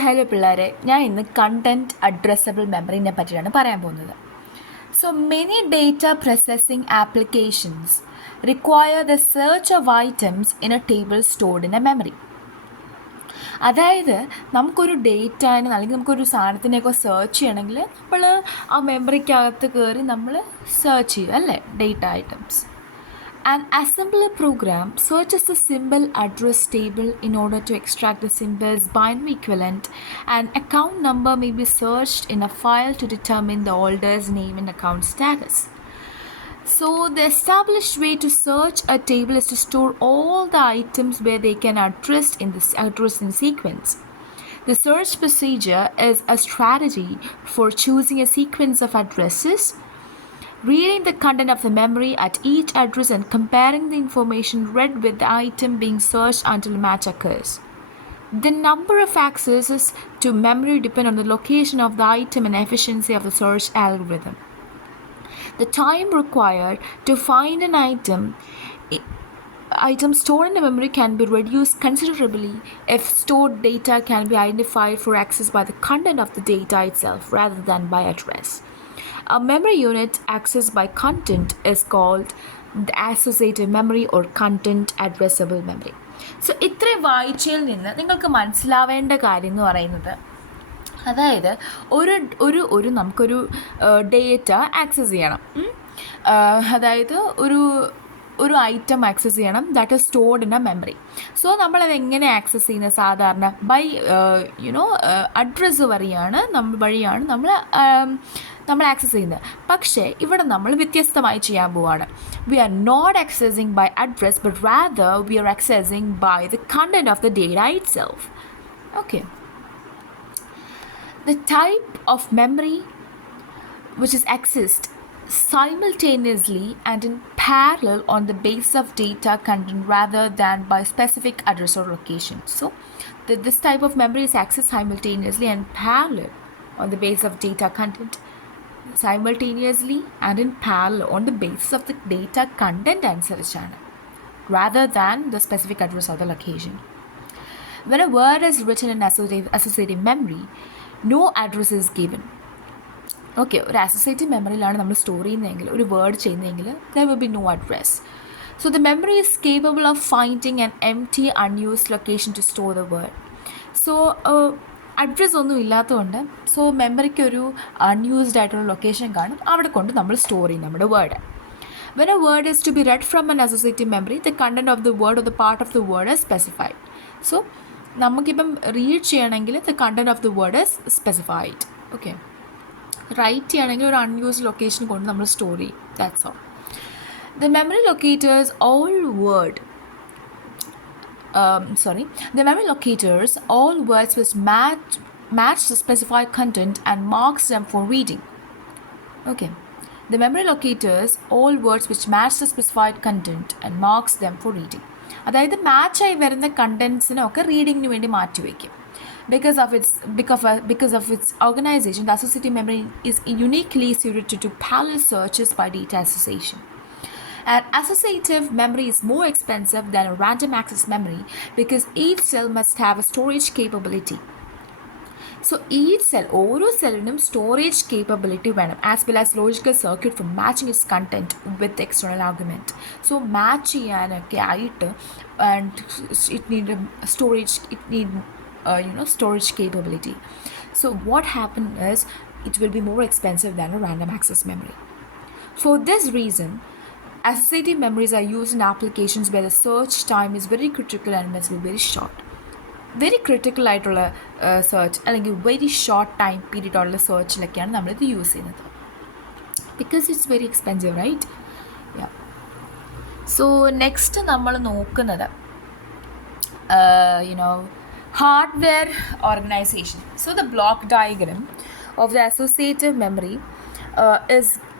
Hello പിള്ളേരെ, ഞാൻ ഇന്ന് കണ്ടന്റ് അഡ്രസ്സബിൾ മെമ്മറിനെ പറ്റിയാണ് പറയാൻ പോകുന്നത്. So many data processing applications require the search of items in a table stored in a memory. അതായത് നമുക്കൊരു ഡേറ്റാനെ അല്ലെങ്കിൽ നമുക്കൊരു സാധനത്തിനെയൊക്കെ സെർച്ച് ചെയ്യണമെങ്കിൽ നമ്മൾ ആ മെമ്മറിക്കകത്ത് കയറി നമ്മൾ സെർച്ച് ചെയ്യും അല്ലേ, data items. An assembler program searches the symbol address table in order to extract the symbol's binary equivalent. An account number may be searched in a file to determine the holder's name and account status. So the established way to search a table is to store all the items where they can address in sequence. The search procedure is a strategy for choosing a sequence of addresses, reading the content of the memory at each address and comparing the information read with the item being searched until a match occurs. The number of accesses to memory depend on the location of the item and efficiency of the search algorithm. The time required to find an item stored in a memory can be reduced considerably if stored data can be identified for access by the content of the data itself rather than by address. A memory unit accessed by content is called the associative memory or content addressable memory. So ഇത്രയും വായിച്ചതിൽ നിന്ന് നിങ്ങൾക്ക് മനസ്സിലാവേണ്ട കാര്യം എന്ന് പറയുന്നത്, അതായത് നമുക്കൊരു ഡേറ്റ ആക്സസ് ചെയ്യണം. അതായത് ഒരു ഐറ്റം ആക്സസ് ചെയ്യണം that is stored in A memory. So നമ്മളത് എങ്ങനെ ആക്സസ് ചെയ്യുന്നത്? സാധാരണ ബൈ അഡ്രസ്സ് വഴിയാണ് നമ്മൾ ആക്സസ് ചെയ്യുന്നത്. പക്ഷേ ഇവിടെ നമ്മൾ വ്യത്യസ്തമായി ചെയ്യാൻ പോവുകയാണ്. We are not accessing by address but rather we are accessing by the content of the data itself. Okay, the type of memory which is accessed simultaneously and in parallel on the basis of data content rather than by specific address or location. So this type of memory is accessed simultaneously and parallel on the basis of data content, simultaneously and in parallel on the basis of the data content അനുസരിച്ചാണ്, rather than the specific address or the location. When a word is written in associative memory, no address is given. Okay, ഒരു അസോസിയേറ്റീവ് മെമ്മറിയിലാണ് നമ്മൾ സ്റ്റോർ ചെയ്യുന്നതെങ്കിൽ, ഒരു വേർഡ് ചെയ്യുന്നതെങ്കിൽ there will be no address. So the memory is capable of finding an empty unused location to store the word. So address ഒന്നും ഇല്ലാത്തതുകൊണ്ട് മെമ്മറിക്ക് ഒരു അൺയൂസ്ഡ് ആയിട്ടുള്ള ലൊക്കേഷൻ കാണും, അവിടെ കൊണ്ട് നമ്മൾ സ്റ്റോർ ചെയ്യും നമ്മുടെ word. When a word is to be read from an associative memory, the content of the word or the part of the word is specified. So നമുക്കിപ്പം റീഡ് ചെയ്യണമെങ്കിൽ the content of the word is specified. Okay, write ചെയ്യണമെങ്കിൽ ഒരു unused location കൊണ്ട് നമ്മൾ store ചെയ്യും. That's all. The memory locators all words which match the specified content and marks them for reading. Okay, the memory locators all words which match the specified content and marks them for reading. അതായത് മാച്ചായി വരുന്ന കണ്ടൻസിനൊക്കെ റീഡിങ്ങിന് വേണ്ടി മാറ്റിവെക്കും. Because of its organization, the associative memory is uniquely suited to do parallel searches by data association. An associative memory is more expensive than a random access memory because each cell must have a storage capability. So each cell, ഓരോ സെല്ലിനും storage capability വേണം, as well as logical circuit for matching its content with external argument. So match ചെയ്യാനൊക്കെ ആയിട്ട് and it need storage capability. So what happens is it will be more expensive than a random access memory. For this reason, associative memories are used in applications where the search time is very critical and must be very short. Very critical ആയിട്ടുള്ള search അല്ലെങ്കിൽ very short time period ഉള്ള സെർച്ചിലൊക്കെയാണ് നമ്മളിത് use ചെയ്യുന്നത്. Because it's very expensive, right? Yeah. So next നമ്മൾ നോക്കുന്നത് hardware organization. So the block diagram of the associative memory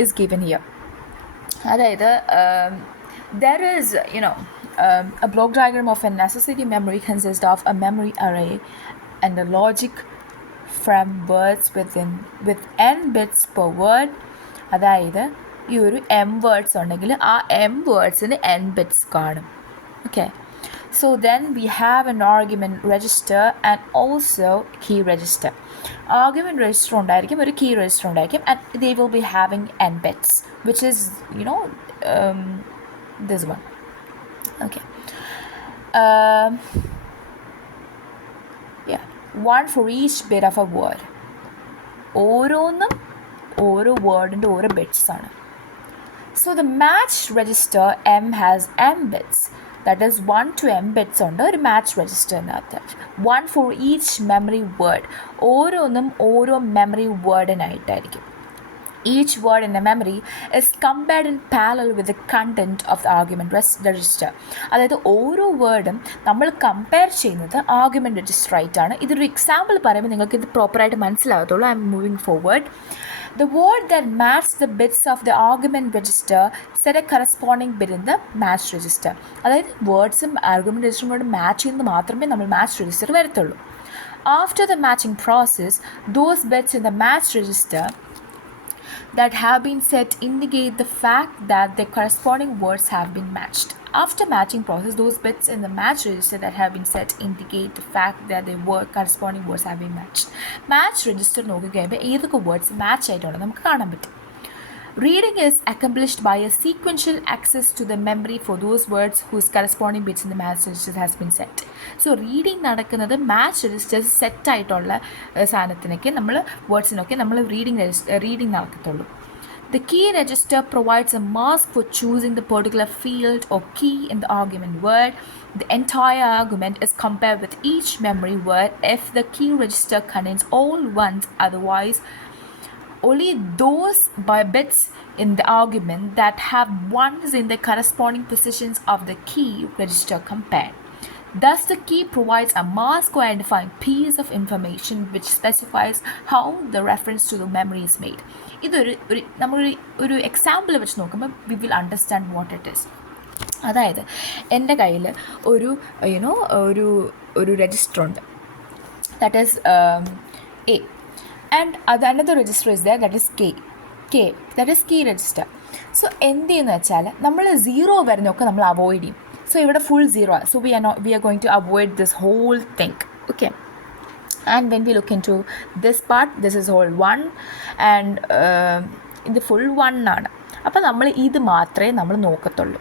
is given here. അതായത് there is a block diagram of an associative memory consists of a memory array and a logic from words with n bits per word. അതായത് ഈ ഒരു m words ഉണ്ടെങ്കിൽ ആ m വേർഡ്സിന് n bits കാണും. Okay, So then we have an argument register and also key register. Argument register ഉണ്ടായിരിക്കും, ഒരു key register ഉണ്ടായിരിക്കും, and they will be having n bits, which is, this one. Okay. Yeah, one for each bit of a word. ഓരോന്നും ഓരോ വേർഡിൻ്റെ ഓരോ ബിറ്റ്സ് ആണ്. So the match register M has m bits. That is 1 to m bits ഉണ്ട് ഒരു match register അതിനകത്ത്. One for each memory word. ഓരോന്നും ഓരോ memory wordനായിട്ടായിരിക്കും. Each word in the memory is compared in parallel with the content of the argument register. അതായത് ഓരോ വേർഡും നമ്മൾ കമ്പയർ ചെയ്യുന്നത് ആർഗ്യുമെൻറ്റ് രജിസ്റ്റർ ആയിട്ടാണ്. ഇതൊരു എക്സാമ്പിൾ പറയുമ്പോൾ നിങ്ങൾക്ക് ഇത് പ്രോപ്പറായിട്ട് മനസ്സിലാകത്തുള്ളൂ. I am moving forward. The word that matches the bits of the argument register set a corresponding bit in the match register. അതായത് വേർഡ്സും ആർഗ്യുമെൻറ്റ് രജിസ്റ്ററും കൂടെ മാച്ച് ചെയ്യുന്നത് മാത്രമേ നമ്മൾ മാച്ച് രജിസ്റ്റർ വരത്തുള്ളൂ. After the matching process, those bits in the match register that have been set indicate the fact that the corresponding words have been matched. After matching process, those bits in the match register that have been set indicate the fact that the corresponding words have been matched. Match register നോക്കുകയാകുമ്പോൾ ഏതൊക്കെ words match ആയിട്ടുണ്ടോ നമുക്ക് കാണാൻ പറ്റും. Reading is accomplished by a sequential access to the memory for those words whose corresponding bits in the match register has been set. So reading നടക്കുന്നത് match registers സെറ്റായിട്ടുള്ള സാധനത്തിനൊക്കെ നമ്മൾ വേർഡ്സിനൊക്കെ നമ്മൾ റീഡിങ് നടക്കത്തുള്ളൂ. The key register provides a mask for choosing the particular field or key in the argument word. The entire argument is compared with each memory word if the key register contains all ones, otherwise only those bits in the argument that have ones in the corresponding positions of the key register compared. Thus, the key provides a mask or identifying piece of information which specifies how the reference to the memory is made. നമ്മളൊരു എക്സാമ്പിൾ വെച്ച് നോക്കുമ്പോൾ we will understand what it is. അതായത് എൻ്റെ കയ്യിൽ ഒരു രജിസ്റ്റർ ഉണ്ട്, that is A. And another register is there, that is K, that is key register. So എന്ത് ചെയ്യുന്നു വെച്ചാൽ നമ്മൾ 0 വരുന്നൊക്കെ നമ്മൾ അവോയ്ഡ് ചെയ്യും. So ഇവിടെ ഫുൾ 0 ആണ്. So we are going to avoid this whole thing. Okay. And when we look into this part, this is whole 1 and ഇത് ഫുൾ 1 ആണ്. അപ്പോൾ നമ്മൾ ഇത് മാത്രമേ നമ്മൾ നോക്കത്തുള്ളൂ.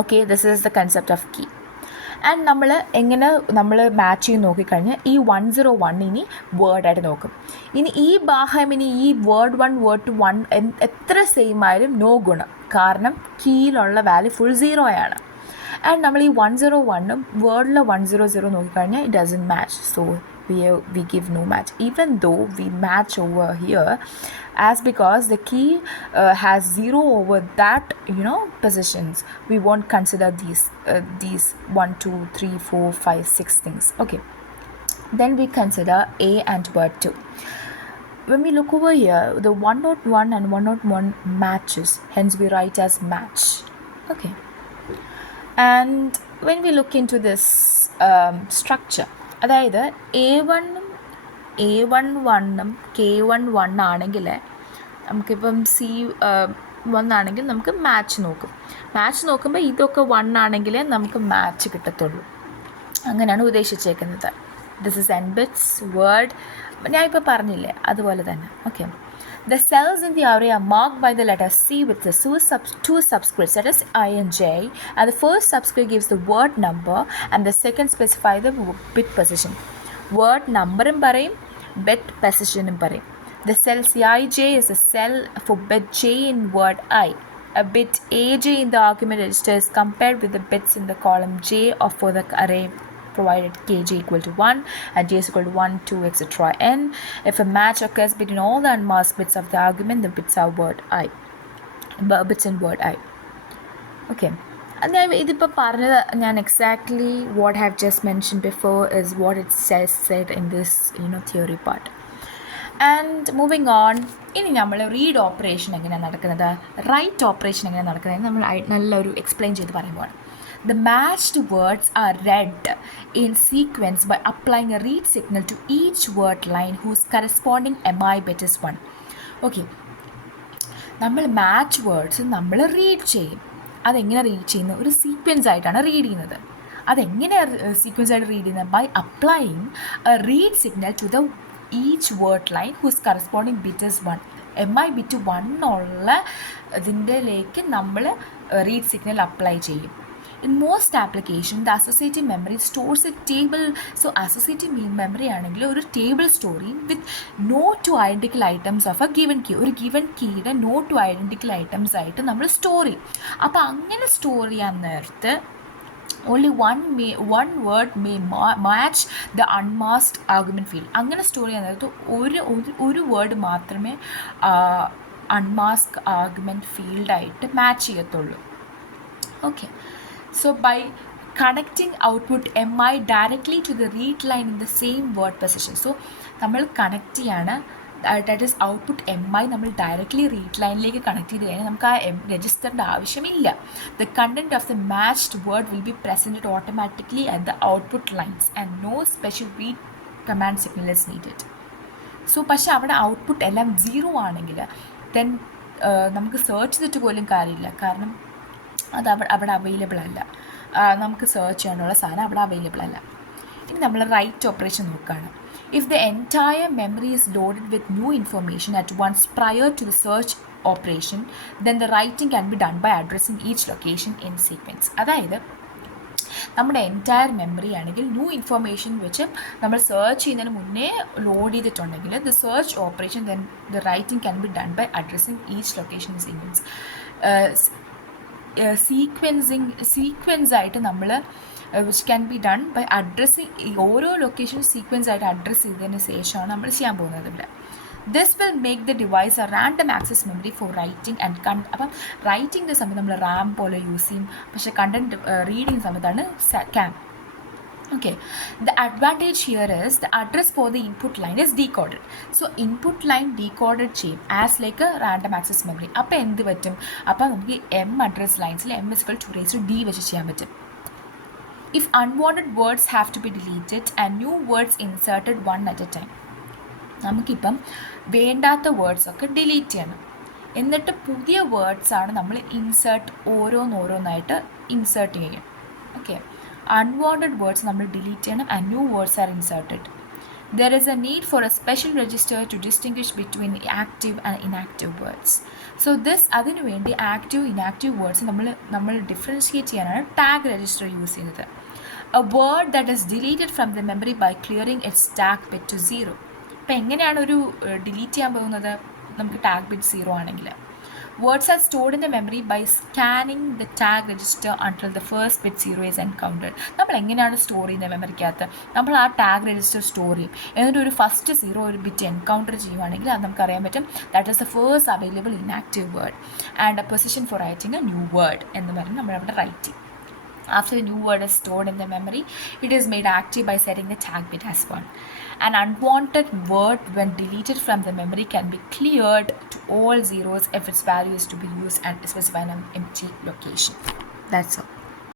Okay, this is the concept of key. And നമ്മൾ മാച്ച് ചെയ്ത് നോക്കിക്കഴിഞ്ഞാൽ ഈ 101 ഇനി വേർഡായിട്ട് നോക്കും. ഇനി ഈ ഭാഗം ഈ വേർഡ് 1 വേർഡ് 1 എത്ര സെയിം ആയാലും നോ ഗുണം, കാരണം കീയിലുള്ള വാല്യൂ ഫുൾ 0 ആണ്. ആൻഡ് നമ്മൾ ഈ 101ഉം വേർഡിൽ 100 നോക്കിക്കഴിഞ്ഞാൽ it doesn't match. So we give no match, even though we match over here, as because the key has 0 over that positions, we won't consider these 1 2 3 4 5 6 things. Okay, then we consider A and word 2. When we look over here, the 101 and 101 matches, hence we write as match. Okay, and when we look into this structure, അതായത് A11 K11 ആണെങ്കിൽ നമുക്കിപ്പം C1 ആണെങ്കിൽ നമുക്ക് മാച്ച് നോക്കുമ്പോൾ ഇതൊക്കെ 1 ആണെങ്കിൽ നമുക്ക് match കിട്ടത്തുള്ളൂ. അങ്ങനെയാണ് ഉദ്ദേശിച്ചേക്കുന്നത്. This is n bits word, ഞാൻ ഇപ്പോൾ പറഞ്ഞില്ലേ അതുപോലെ തന്നെ. Okay, the cells in the array are marked by the letter C with the two subscripts, that is I and J, and the first subscript gives the word number and the second specifies the bit position. Word number in parayum, bit position in parayum. The cell Cij is a cell for bit J in word I. A bit Aj in the argument register is compared with the bits in the column J or for the array provided kj equal to 1 and j is equal to 1 2 etc. n. If a match occurs between all the unmasked bits of the argument, the bits are bits in word I. Okay, and ഇതിപ്പോൾ പറഞ്ഞത് ഞാൻ exactly what I have just mentioned before is what it said in this theory part. And moving on, ഇനി നമ്മൾ read operation എങ്ങനെയാണ് നടക്കുന്നത്, write operation എങ്ങനെയാണ് നടക്കുന്നത് നമ്മൾ നല്ലൊരു എക്സ്പ്ലെയിൻ ചെയ്ത് പറയുമ്പോൾ, the matched words are read in sequence by applying a read signal to each word line whose corresponding mi bit is 1. Okay, നമ്മൾ മാച്ച് വേർഡ്സ് നമ്മൾ റീഡ് ചെയ്യും. അതെങ്ങനെ റീഡ് ചെയ്യുന്നത്, ഒരു സീക്വൻസ് ആയിട്ടാണ് റീഡ് ചെയ്യുന്നത്. അതെങ്ങനെയാണ് സീക്വൻസ് ആയിട്ട് റീഡ് ചെയ്യുന്നത്? By applying a read signal to the each word line whose corresponding bit is 1. MI bit 1 ഉള്ള ഇതിൻ്റെലേക്ക് നമ്മൾ റീഡ് സിഗ്നൽ അപ്ലൈ ചെയ്യും. In most applications, the associative memory stores a table. So, associative memory ആണെങ്കിൽ ഒരു table store ചെയ്യും with no two identical items of a given key. ഒരു given കീയുടെ no two identical items ആയിട്ട് നമ്മൾ store ചെയ്യും. അപ്പോൾ അങ്ങനെ സ്റ്റോർ ചെയ്യാൻ നേരത്ത് only one word may match the unmasked argument field. അങ്ങനെ സ്റ്റോർ ചെയ്യാൻ നേരത്ത് ഒരു വേർഡ് മാത്രമേ അൺമാസ്ക് ആർഗ്യുമെൻറ്റ് ഫീൽഡായിട്ട് മാച്ച് ചെയ്യത്തുള്ളൂ. Okay. So by connecting output MI directly to the read line in the same word position. So നമ്മൾ കണക്ട് ചെയ്യാണ്, ദാറ്റ് ഈസ് ഔട്ട്പുട്ട് MI നമ്മൾ ഡയറക്റ്റ്ലി റീഡ് ലൈനിലേക്ക് കണക്ട് ചെയ്ത് കഴിഞ്ഞാൽ നമുക്ക് ആ രജിസ്റ്ററിൻ്റെ ആവശ്യമില്ല. The content of the matched word will be presented automatically at the output lines and no special read command signal is needed. So പക്ഷേ അവിടെ ഔട്ട്പുട്ട് എല്ലാം 0 ആണെങ്കിൽ ദെൻ നമുക്ക് സെർച്ച് ചെയ്തിട്ട് പോലും കാര്യമില്ല, കാരണം അത് അവിടെ അവൈലബിൾ അല്ല. നമുക്ക് സെർച്ച് ചെയ്യാനുള്ള സാധനം അവിടെ അവൈലബിൾ അല്ല. ഇനി നമ്മൾ റൈറ്റ് ഓപ്പറേഷൻ നോക്കുകയാണ്. If the entire memory is loaded with new information at once prior to the search operation, then the writing can be done by addressing each location in sequence. അതായത് നമ്മുടെ എൻറ്റയർ മെമ്മറി ആണെങ്കിൽ new information വെച്ച് നമ്മൾ search ചെയ്യുന്നതിന് മുന്നേ load ചെയ്തിട്ടുണ്ടെങ്കിൽ the search operation then the writing can be done by addressing each location in sequence. Sequence ആയിട്ട് നമ്മൾ which can be done by addressing ഓരോ ലൊക്കേഷൻ സീക്വൻസ് ആയിട്ട് അഡ്രസ്സ് ചെയ്തതിന് ശേഷമാണ് നമ്മൾ ചെയ്യാൻ പോകുന്നത് ഇവിടെ. This will make the device a random access memory for writing and അപ്പം റൈറ്റിംഗിൻ്റെ സമയത്ത് നമ്മൾ റാം പോലെ യൂസ് ചെയ്യും, പക്ഷേ കണ്ടൻറ്റ് റീഡിങ് സമയത്താണ് CAM. Okay, the advantage here is the address for the input line is decoded. So input line decoded ചെയ്യും as like a random access memory. അപ്പോൾ എന്ത് പറ്റും? അപ്പോൾ നമുക്ക് M address linesൽ M is equal to raise to D വെച്ച് ചെയ്യാൻ പറ്റും. If unwanted words have to be deleted and new words inserted one at a time. നമുക്കിപ്പം വേണ്ടാത്ത വേർഡ്സ് ഒക്കെ ഡിലീറ്റ് ചെയ്യണം, എന്നിട്ട് പുതിയ വേർഡ്സാണ് നമ്മൾ ഓരോന്നായിട്ട് ഇൻസേർട്ട് ചെയ്യും. ഓക്കെ, unwanted words നമ്മൾ ഡിലീറ്റ് ചെയ്യണം and new words are inserted. There is a need for a special register to distinguish between the active and inactive words. So this അതിനു വേണ്ടി ആക്റ്റീവ് ഇനാക്റ്റീവ് വേർഡ്സ് നമ്മൾ ഡിഫറൻഷിയേറ്റ് ചെയ്യാനാണ് ടാഗ് രജിസ്റ്റർ യൂസ് ചെയ്യുന്നത്. A word that is deleted from the memory by clearing its tag bit to 0. അപ്പോൾ എങ്ങനെയാണ് ഒരു ഡിലീറ്റ് ചെയ്യാൻ പോകുന്നത്? നമുക്ക് ടാഗ് ബിറ്റ് 0 ആണെങ്കിൽ words are stored in the memory by scanning the tag register until the first bit 0 is encountered. നമ്മൾ എങ്ങനെയാണ് സ്റ്റോർ ചെയ്യുന്നത് മെമ്മറിക്കകത്ത്? നമ്മൾ ആ ടാഗ് രജിസ്റ്റർ സ്റ്റോർ ചെയ്യും, എന്നിട്ട് ഒരു ഫസ്റ്റ് 0 ഒരു ബിറ്റ് എൻകൗണ്ടർ ചെയ്യുവാണെങ്കിൽ അത് നമുക്കറിയാൻ പറ്റും that is the first available inactive word and a position for writing a new word എന്ന് പറഞ്ഞ് നമ്മളവിടെ റൈറ്റ് ചെയ്യും. After the new word is stored in the memory, it is made active by setting the tag bit as 1. An unwanted word when deleted from the memory can be cleared to all zeros if its value is to be used and specified in an empty location. That's all.